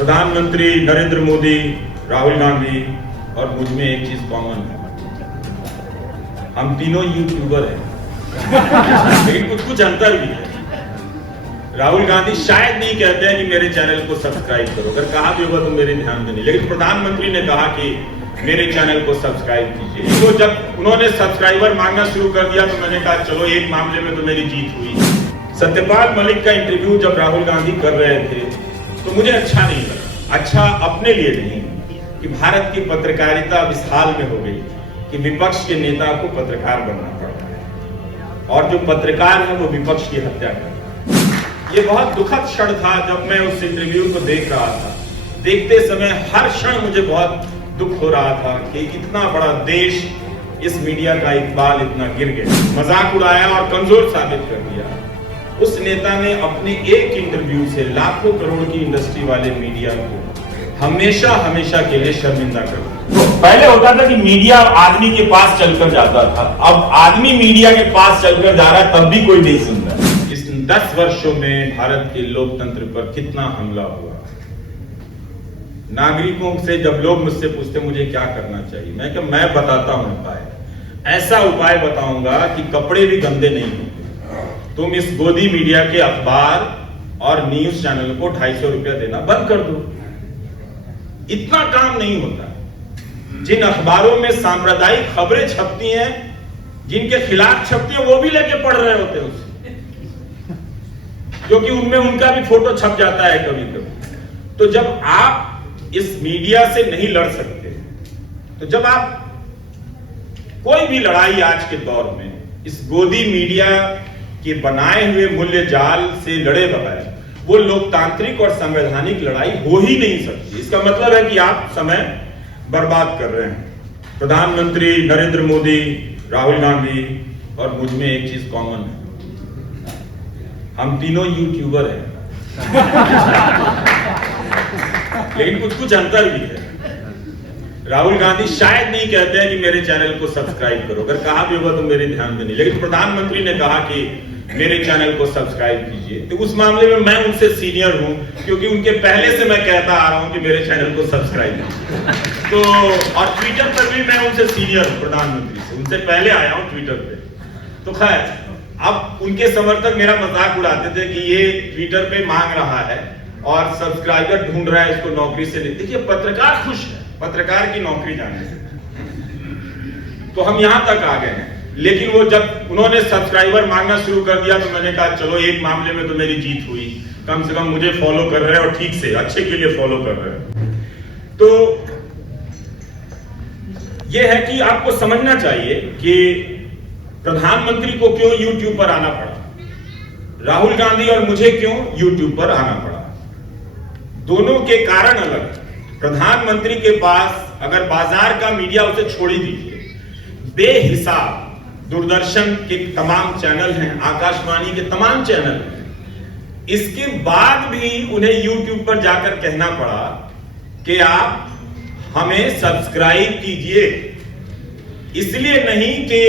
प्रधानमंत्री नरेंद्र मोदी, राहुल गांधी और मुझ में एक चीज कॉमन है, हम तीनों यूट्यूबर हैं। लेकिन कुछ अंतर भी है। राहुल गांधी शायद नहीं कहते हैं कि मेरे चैनल को सब्सक्राइब करो, अगर कहा भी होगा तो मेरे ध्यान में नहीं, लेकिन प्रधानमंत्री ने कहा कि मेरे चैनल को सब्सक्राइब कीजिए। तो जब उन्होंने सब्सक्राइबर मांगना शुरू कर दिया तो मैंने कहा चलो एक मामले में तो मेरी जीत हुई। सत्यपाल मलिक का इंटरव्यू जब राहुल गांधी कर रहे थे तो मुझे अच्छा नहीं लगा। अच्छा अपने लिए नहीं कि भारत की पत्रकारिता इस हाल में हो गई कि विपक्ष के नेता को पत्रकार बनना पड़ता है और जो पत्रकार है वो विपक्ष की हत्या कर रहा है। ये बहुत दुखद क्षण था जब मैं उस इंटरव्यू को देख रहा था। देखते समय हर क्षण मुझे बहुत दुख हो रहा था कि इतना बड़ा देश इस मीडिया का इकबाल इतना गिर गया, मजाक उड़ाया और कमजोर साबित कर दिया। उस नेता ने अपने एक इंटरव्यू से लाखों करोड़ की इंडस्ट्री वाले मीडिया को हमेशा हमेशा के लिए शर्मिंदा कर दिया। तो पहले होता था कि मीडिया आदमी के पास चलकर जाता था, अब आदमी मीडिया के पास चलकर जा रहा है तब भी कोई नहीं सुनता। इस 10 वर्षों में भारत के लोकतंत्र पर कितना हमला हुआ। नागरिकों से जब लोग मुझसे पूछते मुझे क्या करना चाहिए, मैं बताता हूं उपाय। ऐसा उपाय बताऊंगा कि कपड़े भी गंदे नहीं होंगे। तुम इस गोदी मीडिया के अखबार और न्यूज चैनल को 250 रुपया देना बंद कर दो। इतना काम नहीं होता। जिन अखबारों में सांप्रदायिक खबरें छपती हैं, जिनके खिलाफ छपती हैं, वो भी लेके पढ़ रहे होते हैं उसे, क्योंकि उनमें उनका भी फोटो छप जाता है कभी कभी। तो जब आप इस मीडिया से नहीं लड़ सकते, तो जब आप कोई भी लड़ाई आज के दौर में इस गोदी मीडिया के बनाए हुए मूल्य जाल से लड़े बगैर वो लोकतांत्रिक और संवैधानिक लड़ाई हो ही नहीं सकती। इसका मतलब है कि आप समय बर्बाद कर रहे हैं। प्रधानमंत्री नरेंद्र मोदी, राहुल गांधी और मुझ में एक चीज कॉमन है, हम तीनों यूट्यूबर हैं। लेकिन कुछ अंतर भी है। राहुल गांधी शायद नहीं कहते हैं कि मेरे चैनल को सब्सक्राइब करो, अगर कहा भी होगा तो मेरे ध्यान में नहीं, लेकिन प्रधानमंत्री ने कहा कि मेरे चैनल को सब्सक्राइब कीजिए। तो उस मामले में मैं उनसे सीनियर हूं, क्योंकि उनके पहले से मैं कहता आ रहा हूं कि मेरे चैनल को सब्सक्राइब कीजिए। तो और ट्विटर पर भी मैं उनसे सीनियर हूं, प्रधानमंत्री से उनसे पहले आया हूं ट्विटर पे। तो खैर अब उनके समर्थक मेरा मजाक उड़ाते थे कि ये ट्विटर पे मांग रहा है और सब्सक्राइबर ढूंढ रहा है, इसको नौकरी से ले। देखिए पत्रकार खुश है पत्रकार की नौकरी जाने से, तो हम यहां तक आ गए हैं। लेकिन वो जब उन्होंने सब्सक्राइबर मांगना शुरू कर दिया तो मैंने कहा चलो एक मामले में तो मेरी जीत हुई, कम से कम मुझे फॉलो कर रहे हैं और ठीक से अच्छे के लिए फॉलो कर रहे हैं। तो यह है कि आपको समझना चाहिए कि प्रधानमंत्री को क्यों यूट्यूब पर आना पड़ा, राहुल गांधी और मुझे क्यों यूट्यूब पर आना पड़ा। दोनों के कारण अलग। प्रधानमंत्री के पास अगर बाजार का मीडिया उसे छोड़ ही दीजिए, बेहिसाब दूरदर्शन के तमाम चैनल हैं, आकाशवाणी के तमाम चैनल हैं, इसके बाद भी उन्हें यूट्यूब पर जाकर कहना पड़ा कि आप हमें सब्सक्राइब कीजिए। इसलिए नहीं कि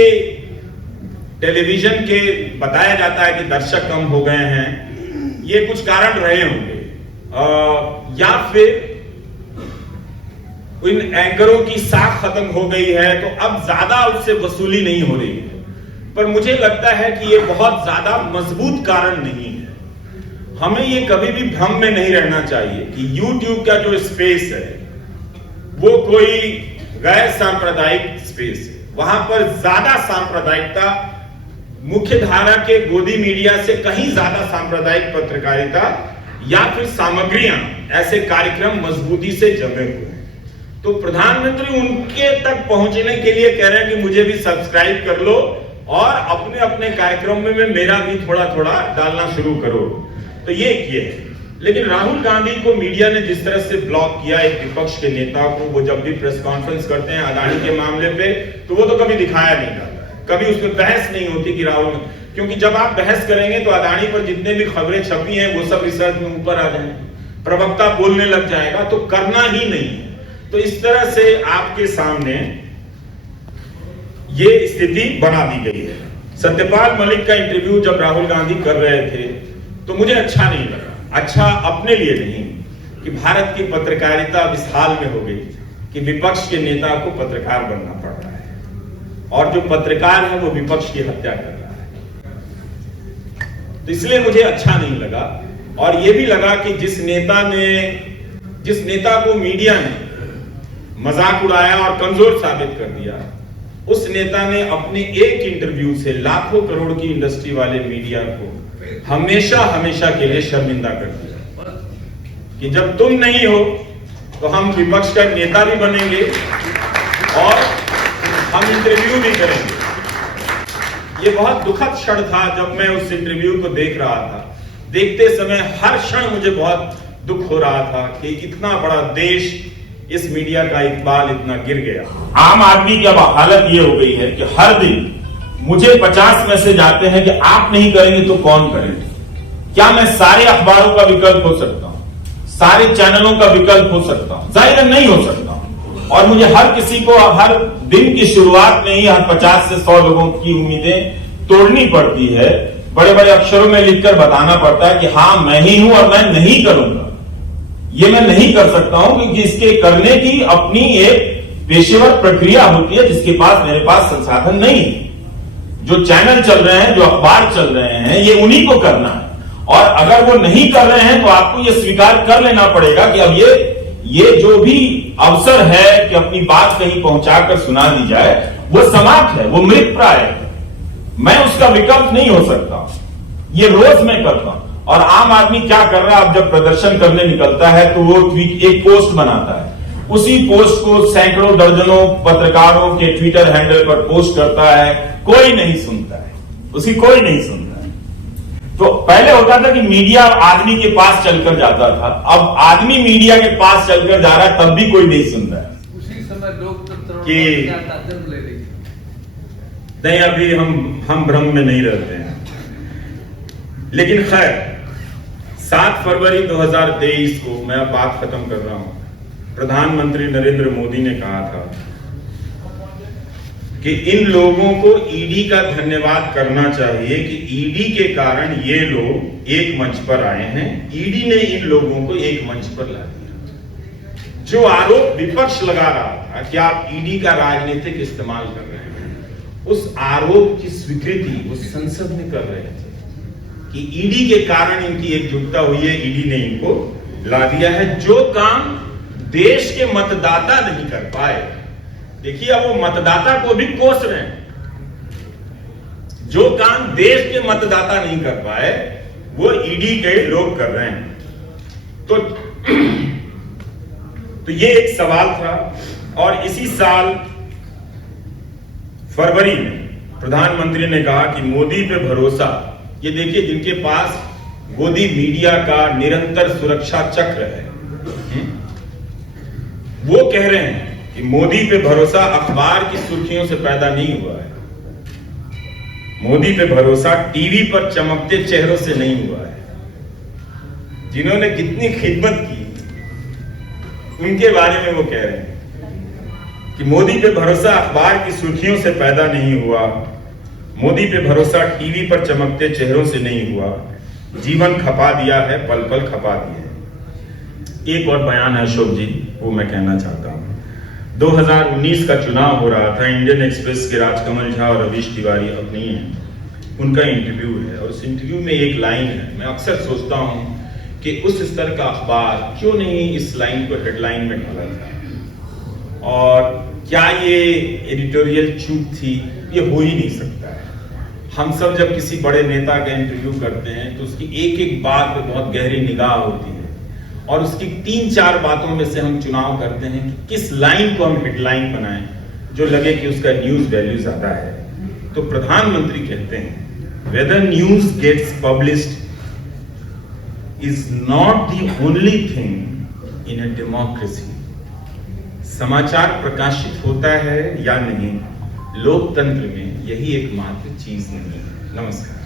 टेलीविजन के बताया जाता है कि दर्शक कम हो गए हैं, ये कुछ कारण रहे होंगे, या फिर इन एंकरों की साख खत्म हो गई है तो अब ज्यादा उससे वसूली नहीं हो रही है। पर मुझे लगता है कि ये बहुत ज्यादा मजबूत कारण नहीं है। हमें ये कभी भी भ्रम में नहीं रहना चाहिए कि YouTube का जो स्पेस है वो कोई गैर सांप्रदायिक स्पेस है। वहां पर ज्यादा सांप्रदायिकता, मुख्य धारा के गोदी मीडिया से कहीं ज्यादा सांप्रदायिक पत्रकारिता या फिर सामग्रियां, ऐसे कार्यक्रम मजबूती से जमे हुए हैं। तो प्रधानमंत्री उनके तक पहुंचने के लिए कह रहे हैं कि मुझे भी सब्सक्राइब कर लो और अपने अपने कार्यक्रम में मेरा भी थोड़ा थोड़ा डालना शुरू करो। तो ये किए। लेकिन राहुल गांधी को मीडिया ने जिस तरह से ब्लॉक किया, एक विपक्ष के नेता को, वो जब भी प्रेस कॉन्फ्रेंस करते हैं अदानी के मामले पे तो वो तो कभी दिखाया नहीं जाता, कभी उसमें बहस नहीं होती कि राहुल, क्योंकि जब आप बहस करेंगे तो अदानी पर जितने भी खबरें छपी हैं वो सब रिसर्च में ऊपर आ जाएंगे, प्रवक्ता बोलने लग जाएगा, तो करना ही नहीं है। तो इस तरह से आपके सामने ये स्थिति बना दी गई है। सत्यपाल मलिक का इंटरव्यू जब राहुल गांधी कर रहे थे तो मुझे अच्छा नहीं लगा। अच्छा अपने लिए नहीं, कि भारत की पत्रकारिता अब इस हाल में हो गई कि विपक्ष के नेता को पत्रकार बनना पड़ रहा है और जो पत्रकार है वो विपक्ष की हत्या कर रहा है। तो इसलिए मुझे अच्छा नहीं लगा और ये भी लगा कि जिस नेता को मीडिया ने मजाक उड़ाया और कमजोर साबित कर दिया, उस नेता ने अपने एक इंटरव्यू से लाखों करोड़ की इंडस्ट्री वाले मीडिया को हमेशा के लिए शर्मिंदा कर दिया कि जब तुम नहीं हो तो हम विपक्ष का नेता भी बनेंगे और हम इंटरव्यू भी करेंगे। ये बहुत दुखद क्षण था जब मैं उस इंटरव्यू को देख रहा था। देखते समय हर क्षण मुझे बहुत दुख हो रहा था कि इतना बड़ा देश, इस मीडिया का इकबाल इतना गिर गया। आम आदमी की अब हालत ये हो गई है कि हर दिन मुझे 50 मैसेज आते हैं कि आप नहीं करेंगे तो कौन करेंगे। क्या मैं सारे अखबारों का विकल्प हो सकता हूं, सारे चैनलों का विकल्प हो सकता हूं? जाहिर है नहीं हो सकता हूं। और मुझे हर किसी को हर दिन की शुरुआत में ही हर 50 से 100 लोगों की उम्मीदें तोड़नी पड़ती है। बड़े बड़े अक्षरों में लिखकर बताना पड़ता है कि हाँ मैं ही हूं और मैं नहीं करूंगा। ये मैं नहीं कर सकता हूं क्योंकि इसके करने की अपनी एक पेशेवर प्रक्रिया होती है जिसके पास मेरे पास संसाधन नहीं है। जो चैनल चल रहे हैं, जो अखबार चल रहे हैं, ये उन्हीं को करना है और अगर वो नहीं कर रहे हैं तो आपको ये स्वीकार कर लेना पड़ेगा कि अब ये जो भी अवसर है कि अपनी बात कहीं पहुंचाकर सुना दी जाए वो समाप्त है, वो मृत प्राय है। मैं उसका विकल्प नहीं हो सकता। ये रोज मैं करता हूं। और आम आदमी क्या कर रहा है, अब जब प्रदर्शन करने निकलता है तो वो एक पोस्ट बनाता है, उसी पोस्ट को सैकड़ों दर्जनों पत्रकारों के ट्विटर हैंडल पर पोस्ट करता है, कोई नहीं सुनता है, कोई नहीं सुनता है। तो पहले होता था कि मीडिया आदमी के पास चलकर जाता था, अब आदमी मीडिया के पास चलकर जा रहा है तब भी कोई नहीं सुन रहा है। उसी समय लोकतंत्र कि नहीं, अभी हम भ्रम में नहीं रहते हैं। लेकिन खैर 7 फरवरी 2023 को मैं अब बात खत्म कर रहा हूं। प्रधानमंत्री नरेंद्र मोदी ने कहा था कि इन लोगों को ईडी का धन्यवाद करना चाहिए कि ईडी के कारण ये लोग एक मंच पर आए हैं। ईडी ने इन लोगों को एक मंच पर ला दिया। जो आरोप विपक्ष लगा रहा था कि आप ईडी का राजनीतिक इस्तेमाल कर रहे हैं, उस आरोप की स्वीकृति उस संसद में कर रहे थे कि ईडी के कारण इनकी एकजुटता हुई है, ईडी ने इनको ला दिया है। जो काम देश के मतदाता नहीं कर पाए, देखिए अब वो मतदाता को भी कोस रहे हैं। जो काम देश के मतदाता नहीं कर पाए वो ईडी के लोग कर रहे हैं। तो ये एक सवाल था। और इसी साल फरवरी में प्रधानमंत्री ने कहा कि मोदी पे भरोसा, ये देखिए जिनके पास गोदी मीडिया का निरंतर सुरक्षा चक्र है, वो कह रहे हैं कि मोदी पे भरोसा अखबार की सुर्खियों से पैदा नहीं हुआ है, मोदी पे भरोसा टीवी पर चमकते चेहरों से नहीं हुआ है। जिन्होंने कितनी खिदमत की उनके बारे में वो कह रहे हैं कि मोदी पे भरोसा अखबार की सुर्खियों से पैदा नहीं हुआ, मोदी पे भरोसा टीवी पर चमकते चेहरों से नहीं हुआ, जीवन खपा दिया है, पल पल खपा दिए हैं। एक और बयान है अशोक जी, वो मैं कहना चाहता हूं। 2019 का चुनाव हो रहा था। इंडियन एक्सप्रेस के राजकमल झा और रवीश तिवारी अपनी हैं, उनका इंटरव्यू है और उस इंटरव्यू में एक लाइन है। मैं अक्सर सोचता हूं कि उस स्तर का अखबार क्यों नहीं इस लाइन को हेडलाइन में डाला था, और क्या ये एडिटोरियल चूक थी? ये हो ही नहीं सकता है। हम सब जब किसी बड़े नेता का इंटरव्यू करते हैं तो उसकी एक एक बात पे बहुत गहरी निगाह होती है और उसकी 3-4 बातों में से हम चुनाव करते हैं कि किस लाइन को हम हेडलाइन बनाएं जो लगे कि उसका न्यूज वैल्यू ज्यादा है। तो प्रधानमंत्री कहते हैं, whether news gets published is not the only thing in a democracy. समाचार प्रकाशित होता है या नहीं, लोकतंत्र में यही एकमात्र चीज नहीं है। नमस्कार।